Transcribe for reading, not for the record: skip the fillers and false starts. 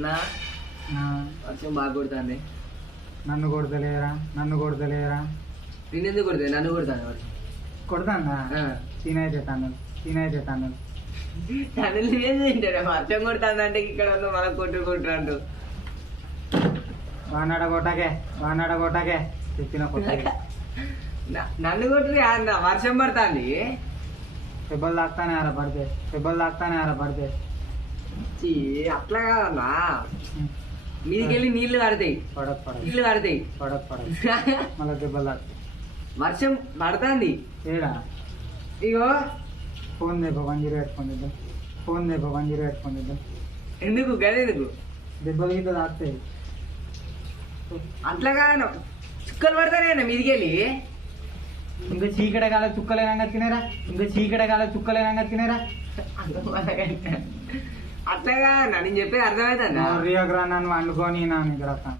నా వర్షం బాగా కొడుతుంది. నన్ను కొడతలేరా నేనెందుకు కొడుతుంది? నన్ను కొడుతాను వర్షం. కొడతాందా? తినైతే తన్ను తనలు ఏం తింటాడు? వర్షం కొడుతుంది అంటే ఇక్కడ ఉన్న మన కొట్టు అంటూ వానాడ కొట్టాకే చెప్పిన కొట్టాకే నన్ను కొట్టుది అన్న. వర్షం పడుతుంది. పెబ్బలు తాకుతానే ఆర పడితే అట్లా కాదన్నా, మీదికెళ్ళి నీళ్లు పడతాయి. నీళ్లు పడతాయి. మళ్ళీ దెబ్బలు తాకుతాయి. వర్షం పడుతుంది. ఏడా ఇగో ఫోన్ దేపో 108 పెట్టుకుందిద్దాం. ఎందుకు గదెందుకు? దెబ్బలు గీత తాకుతాయి. అట్లా కాదు, చుక్కలు పడతానే మీదికెళ్ళి. ఇంకా చీకటకాల చుక్కలేనంగా తినేరా అట్లా కాదన్నా, నేను చెప్పేది అర్థమవుతుందా? రియగ్రా నన్ను వండుకొని నా దగ్గర